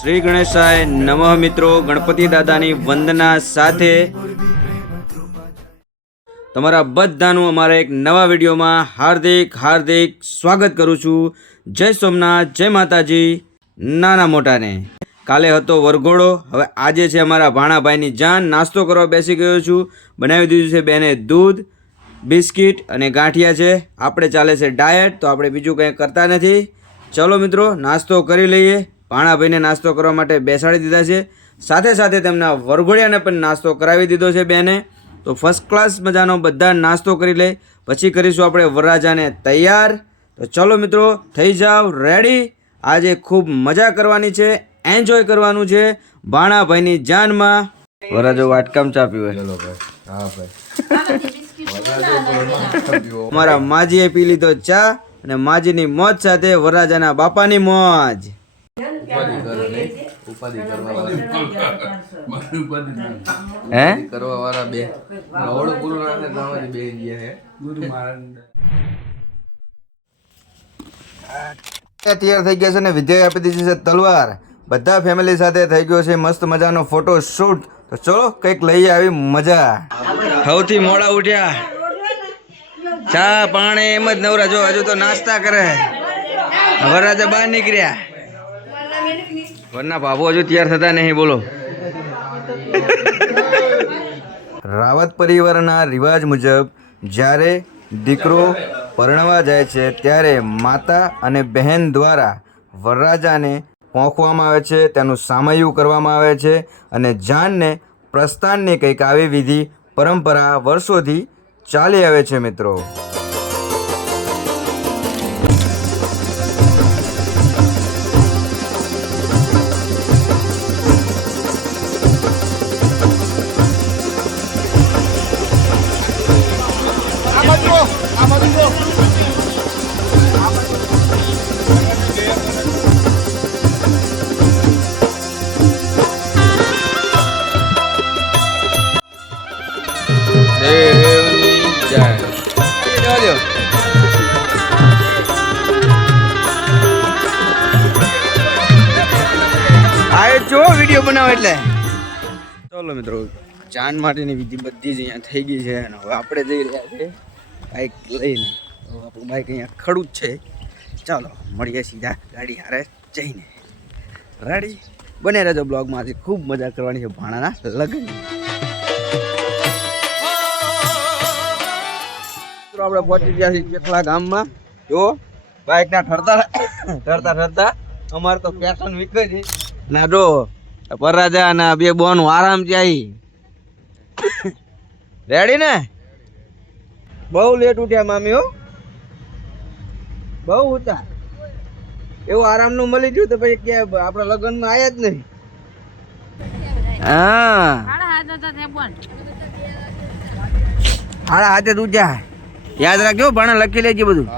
શ્રી ગણેશાય નમઃ મિત્રો, ગણપતિ દાદાની વંદના સાથે તમારા બધાનું અમારા એક નવા વિડીયોમાં હાર્દિક સ્વાગત કરું છું। જય સોમનાથ, જય માતાજી, નાના મોટાને। કાલે હતો વરઘોડો, હવે આજે છે અમારા ભાણાભાઈની જાન। નાસ્તો કરવા બેસી ગયો છું, બનાવી દીધું છે બેને દૂધ, બિસ્કિટ અને ગાંઠિયા છે। આપણે ચાલે છે ડાયટ, તો આપણે બીજું કંઈ કરતા નથી। ચલો મિત્રો નાસ્તો કરી લઈએ। ભાણાભાઈને નાસ્તો કરવા માટે બેસાડી દીધા છે, સાથે સાથે તેમના વરઘોડિયાને પણ નાસ્તો કરાવી દીધો છે બેને। તો ફર્સ્ટ ક્લાસ મજાનો બધા નાસ્તો કરી લે, પછી કરીશું આપણે વરરાજાને તૈયાર। તો ચલો મિત્રો થઈ જાઓ રેડી, આજે ખૂબ મજા કરવાની છે, એન્જોય કરવાનું છે ભાણાભાઈની જાનમાં। વરરાજો વાટકામ ચા પીવે, ચલો ભાઈ। હા ભાઈ, અમારા માજીએ પી લીધો ચા, અને માજીની મોજ સાથે વરરાજાના બાપાની મોજ। તૈયાર થઈ ગયા છે ને વિજય આપી દીધી છે તલવાર। બધા ફેમિલી સાથે થઈ ગયો છે મસ્ત મજાનો ફોટો શૂટ। તો ચલો કંઈક લઈ આવી મજા। સૌથી મોડા ઉઠ્યા, ચા પાણી એમ જ નવરા, જો હજુ તો નાસ્તા કરે। વરરાજા બહાર નીકળ્યા, વરના બાબુ હજુ તૈયાર થતા નહીં, બોલો। રાવત પરિવારના રિવાજ મુજબ જ્યારે દીકરો પરણવા જાય છે ત્યારે માતા અને બહેન દ્વારા વરરાજાને પોંખવામાં આવે છે, તેનું સામૈયું કરવામાં આવે છે, અને જાનને પ્રસ્થાનની કંઈક આવી વિધિ પરંપરા વર્ષોથી ચાલી આવે છે મિત્રો। જો વિડીયો બનાવો એટલે ચલો મિત્રો, જાન માટેની વિધિ બધી જ અહીંયા થઈ ગઈ છે, અને હવે આપણે જઈ રહ્યા છે બાઇક લઈને। તો આપણું બાઇક અહીંયા ખડું જ છે, ચાલો મળીએ સીધા ગાડી હારે જઈને। રેડી બને રહેજો બ્લોગમાંથી, ખૂબ મજા કરવાની છે ભાણાના લગ્ન। આપણે પહોંચી ગયા છીએ ચેખલા ગામમાં। જો બાઇકના ઠરતા અમારે તો પેશન વીક જ ના, જો વરરાજા અને બે બોન આરામ ચાહી રેડી ને। બહુ લેટ ઉઠ્યા મામી, હો બહુ ઉઠા, એવું આરામ નું મળી ગયું તો પછી કે આપડે લગ્ન માં આયા જ નહીં। હા હાડા હાથે તું જા, યાદ રાખજો ભણા, લખી લેજે બધું।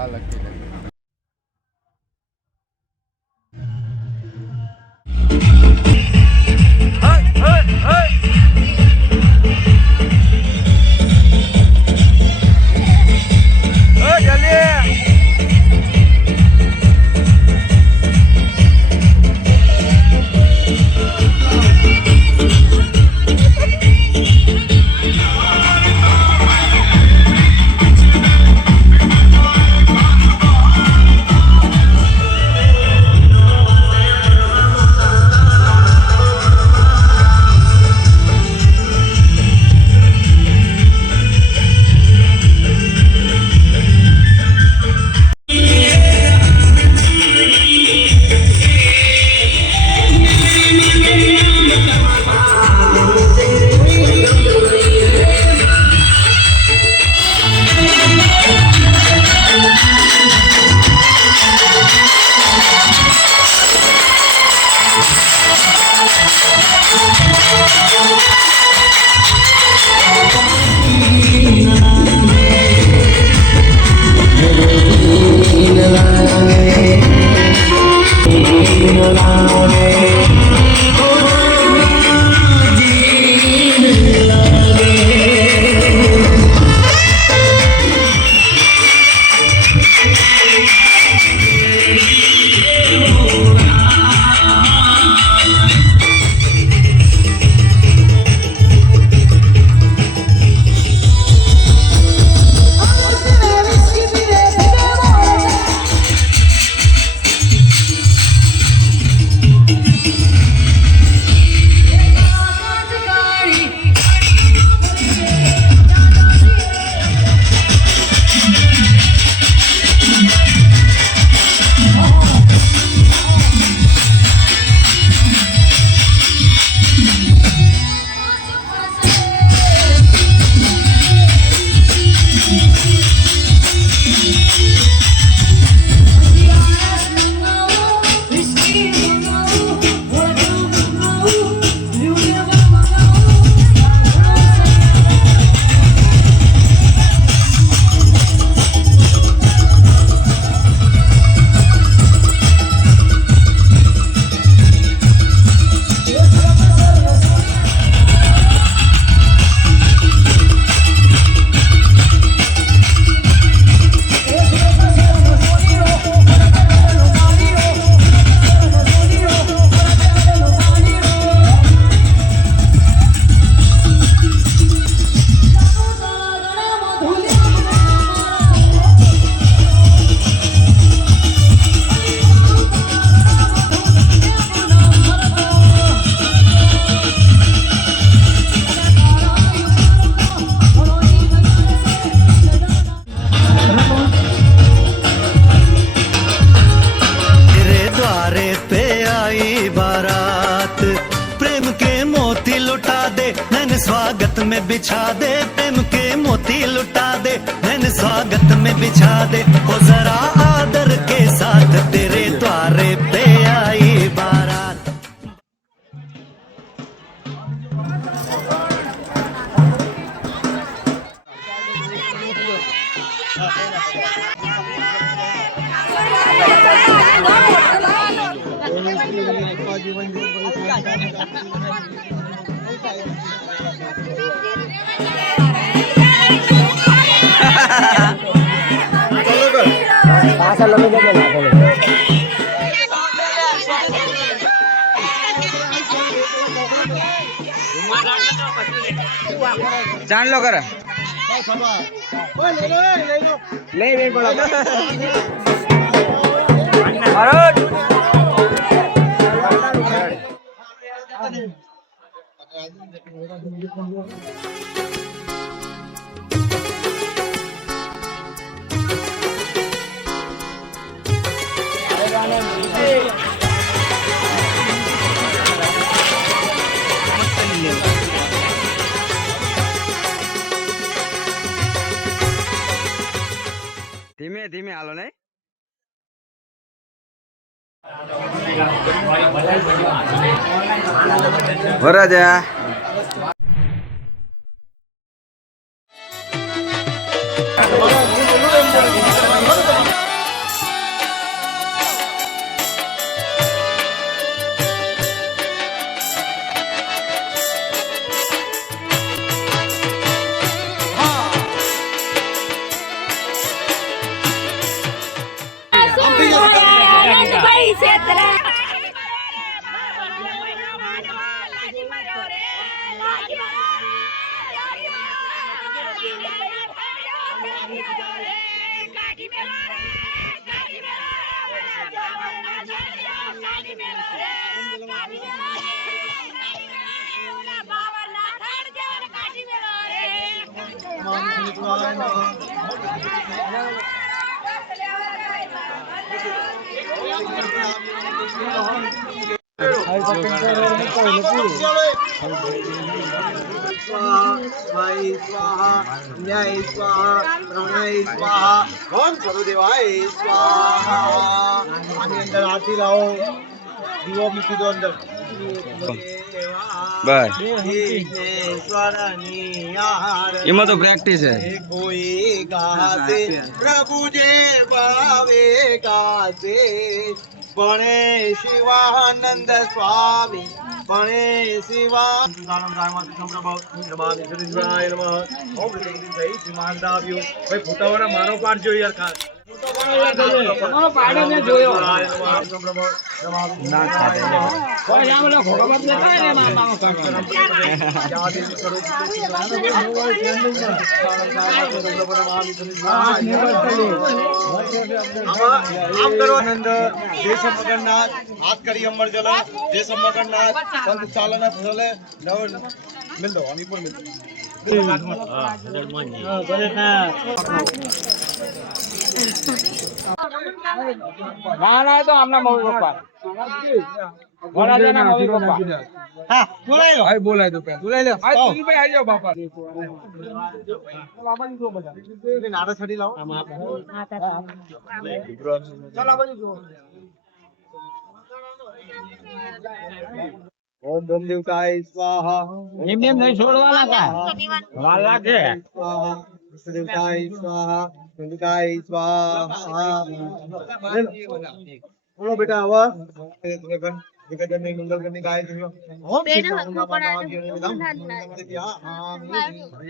स्वागत में बिछा दे प्रेम के मोती लुटा दे नैन स्वागत में बिछा दे हो जरा आदर के साथ तेरे द्वारे पे आई बारात। જાણ લો કરે ધીમે ધીમે હાલો ને વરાજા आरती लाओ दीवो मूकी दो अंदर બસ એમાં તો પ્રેક્ટિસ છે कोई गाते प्रभु जे भावे गाते बणे शिवानंद स्वामी बणे शिवा भाई फुटावाना मारो पाड़जो यार खास આમ કરો આનંદ દેશ મગનનાથ હાથ કરી અમર જલ દેશ મગનનાથ સંત ચાલન ફલે નવ મિલ દો અમી પર મિલ ના ના તો આમના મમ્મી પપ્પા વરાજાના મમ્મી પપ્પા હા બોલાય લો ભાઈ બોલાય તો પેલા બોલાય લો આ તુલભાઈ આવી જાઓ બાપા બાપા જો બધા નાડા છડી લાવો ચાલ આ બાજુ જો ઓમ ધમદેવકાય સ્વાહા એમને એમ નહીં છોડવાના કા વાલા છે સ્વાહા વિષ્ણુદેવતાય સ્વાહા ધમદેવકાય સ્વાહા બોલો બેટા આવા જગતને મંગલ કરને ગાય છે ઓમ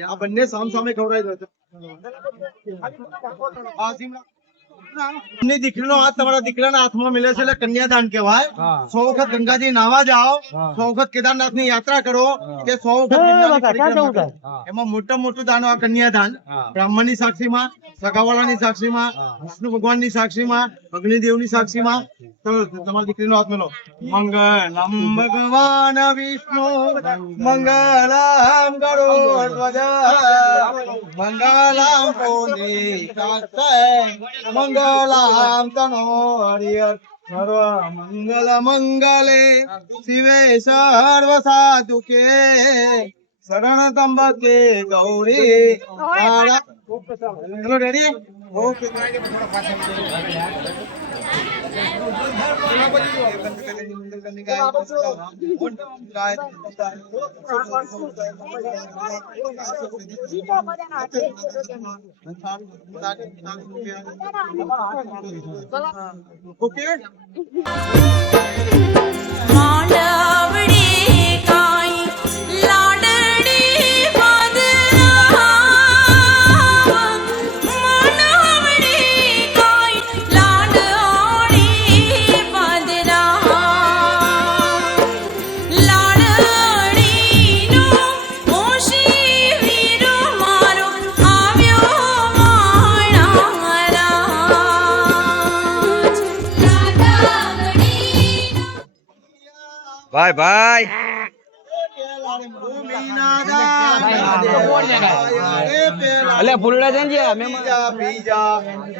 આ બંને સામ સામે ખવરાઈ દો ની દીકરીનો હાથ તમારા દીકરાના હાથમાં મળે છે એટલે કન્યાદાન કહેવાય 100 વખત ગંગાજી નાવા જાઓ 100 વખત કેદારનાથ ની યાત્રા કરો કે 100 વખત ગિરનારની પરિક્રમા કરો. એમાં મોટું દાન આ કન્યાદાન બ્રાહ્મણની સાક્ષીમાં સગાવાળાની સાક્ષીમાં વિષ્ણુ ભગવાનની સાક્ષીમાં અગ્નિદેવની સાક્ષીમાં તમારી દીકરીનો હાથ મેલો મંગલમ ભગવાન વિષ્ણુ મંગલમ ગરુડધ્વજ મંગલમ પુંડરીકાક્ષ મંગલમ તનો હરિયર સર્વ મંગલ મંગલે શિવે સર્વ સાધુકે શરણ તંબકે ગૌરી તારા ચલો રેડી ઓકે ઓકે માંડવડી કાઈ લાડડી વાદરા માંડવડી કાઈ લાડડી વાદરા લાડડીનો ઓશી વીરો મારો આવ્યો માણારા ભાઈ ભાઈ અલે ફૂલડા છે ને જે બીજા બીજા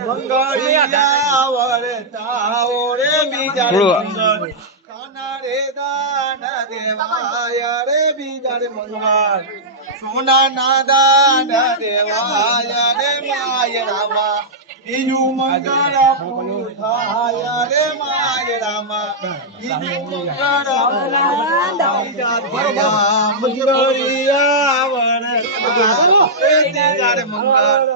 મંગળિયા વરતાઓ રે બીજા રે મંગળ કાના રે દાન દેવાય રે બીજા રે મંગળ સોના ના દાન દેવાય રે માય રામા બીજું મંગળ પૂરું થાય રે માય રામા બીજું મંગળ મંગળિયા વરતાઓ રે બીજા રે મંગળ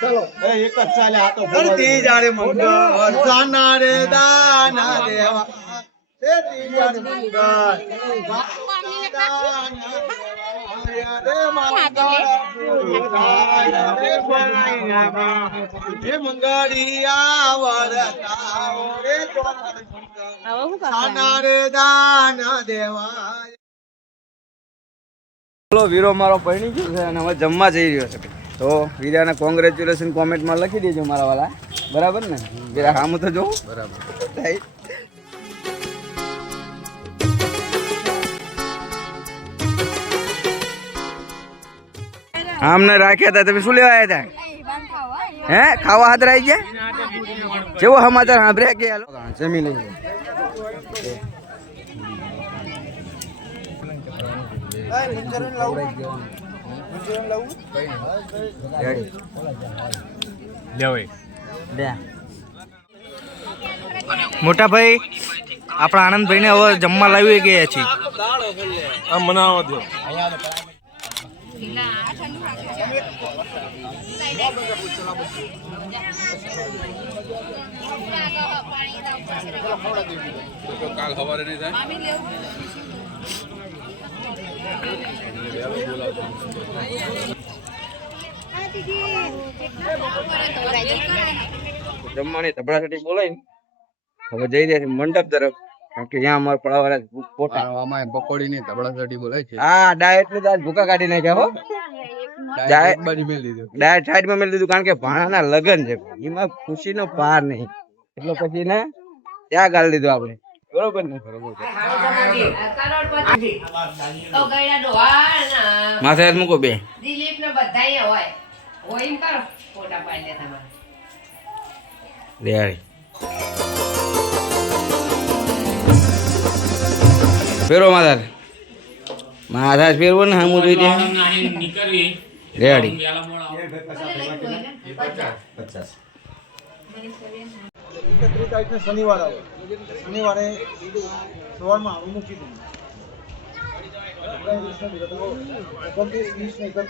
ચલો એક જ ચાલે આ તો ધરતી જારે મંગળ સાના રે દાના દેવા ધરતી જારે મંગળ મંગળિયા વરતાઓ રે સાના રે દાના દેવા. બોલો વીરો મારો પરણી ગયો છે અને હવે જમવા જઈ રહ્યો છે. તો વીરાને કોંગ્રેચ્યુલેશન કોમેન્ટમાં લખી દેજો મારા વાલા, બરાબર ને? વીરા હામું તો જોઉં બરાબર. આમને રાખ્યા હતા, તમે શું લેવા આવ્યા હતા? હે ખાવા હાથ રહી ગયા? જેવો સમાચાર સાંભળ્યા કે હાલો જમી લઈએ. મોટા ભાઈ આપણા આનંદભાઈ ને હવે જમવા લાવી ગયા છીએ. આ મનાવો દો. કાલ સવારે નહીં થાય. જમવાની ધબડાસટી બોલાય ને હવે જઈ રહ્યા છે મંડપ તરફ, કારણ કે ત્યાં અમારા પડાવાળા પોટા પકોડી ની ધબડાસટી બોલાય છે. હા ડાયટ ની આજ ભૂકા કાઢી નાખ્યા હો. ડાયટ સાઈડ માં મેળ દીધું, કારણ કે ભાણાના લગન છે, એમાં ખુશીનો પાર નહીં, એટલે પછી ને ત્યાં ગાળી દીધું આપણે, બરોબર ને? માથે હાથ મૂકો બે. દિલીપ ને બધા હોય હોય એમ કરો ફોટા પાડી લે તમારે. રેડી ફેરો માથા માથા ફેરવો ને હમું જોઈ દે. રેડી 31 તારીખને શનિવાર આવે, શનિવારે સવારમાં આવું મૂકી દઉં. 29, 20 ને 31 એટલે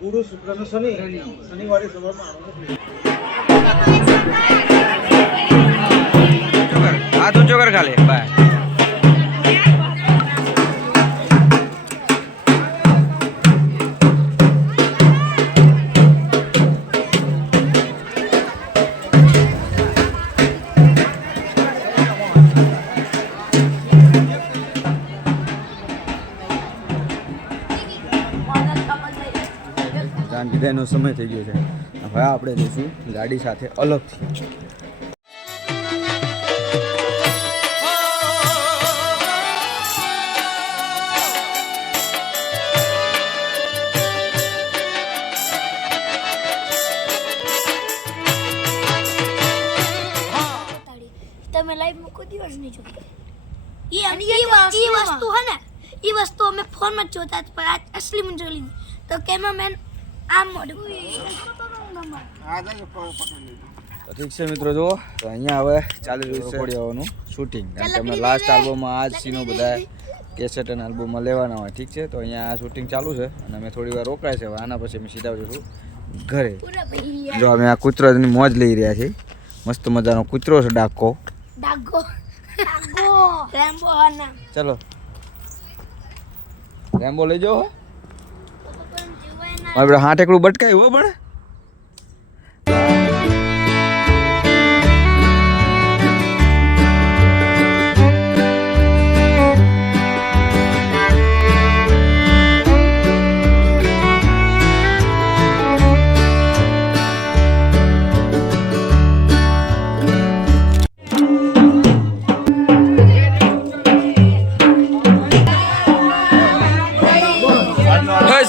ગુરુ શુક્ર ને શનિ, શનિવારે સવારમાં આવું મૂકી દઉં. હાથ ઊંચો કર ખાલી બાય. વિદાયનો સમય થઈ ગયો છે, હવે આપણે જઈશું ગાડી સાથે અલગથી. તમે લાઈવ મૂકો દિવસ નહીં જોતા એ વસ્તુ હે ને એ વસ્તુ અમે ફોનમાં જ જોતા હતા, પણ આજ અસલીમાં જોઈ લીધી. તો કેમેરામેન આમ મોઢું તો ઠીક છે મિત્રો, જુઓ તો અહીંયા હવે ચાલી રહ્યું છે કોડિયાઓનું શૂટિંગ, કારણ કે અમે લાસ્ટ આલ્બમમાં આ જ સીનો બધા કેસેટ અને આલ્બમમાં લેવાના હોય. ઠીક છે, તો અહીંયા આ શૂટિંગ ચાલુ છે અને અમે થોડી વાર રોકાય છે. હવે આના પછી અમે સીધા જઈશું ઘરે. જો અમે આ કૂતરાની મોજ લઈ રહ્યા છીએ. મસ્ત મજાનો કૂતરો છે, ડાકો. રેમ્બો ના ચલો રેમ્બો લઈ જાઓ. આપણે હાથ એકડું બટકાયું હો પણ.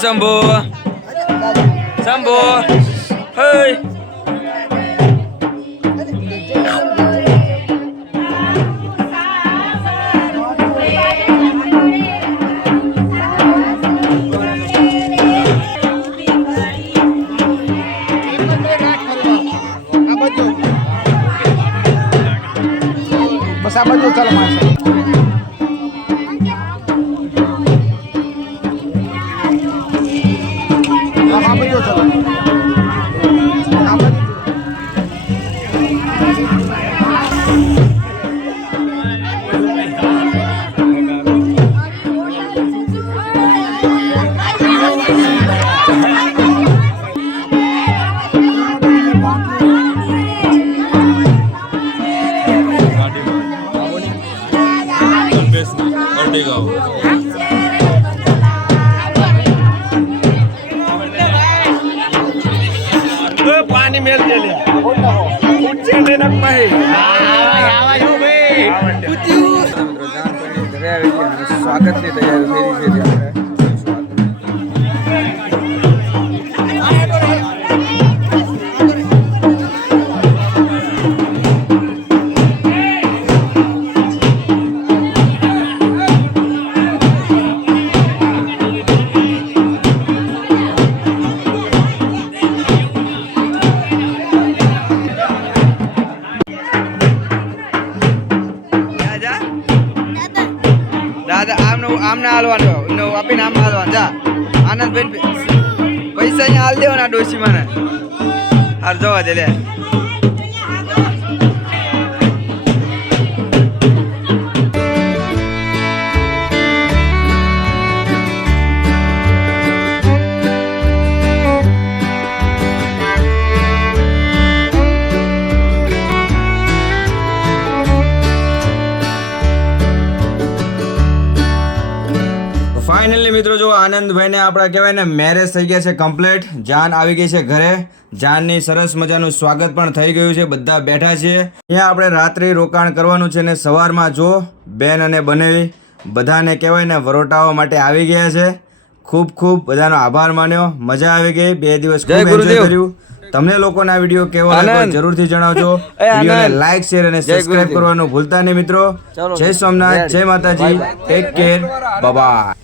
Sambo, Sambo, hey. બસ આ બાજુ ચાલો માણસ. पानी मेल दे ले ऊंचे ले नक में आवा जो बे સ્વાગતની તૈયારી થઈ રહી છે. દાદા આમને હાલવાનું આપીને આમ હાલવાનું. જા આનંદભાઈ પૈસા અહીંયા હાલ દેવાના ડોસી મને હાર જવા દે લે. ફાઇનલી મિત્રો, જો આનંદભાઈને આપણા કહેવાય ને મેરેજ થઈ ગયા છે કમ્પ્લીટ. જાન આવી ગઈ છે ઘરે. જાનની સરસ મજાનું સ્વાગત પણ થઈ ગયું છે. બધા બેઠા છે. અહીંયા આપણે રાત્રિ રોકાણ કરવાનું છે ને સવારમાં જો બેન અને બનેવી બધાને કહેવાય ને વરોટાવા માટે આવી ગયા છે. ખૂબ ખૂબ બધાનો આભાર માન્યો. મજા આવી ગઈ. 2 દિવસ ખૂબ એન્જોય કર્યું. તમને લોકોને આ વિડીયો કેવો લાગ્યો જરૂરથી જણાવજો. વિડીયોને લાઈક શેર અને સબસ્ક્રાઇબ કરવાનું ભૂલતા નહીં મિત્રો. જય સોમનાથ, જય માતાજી, ટેક કેર, બાય બાય.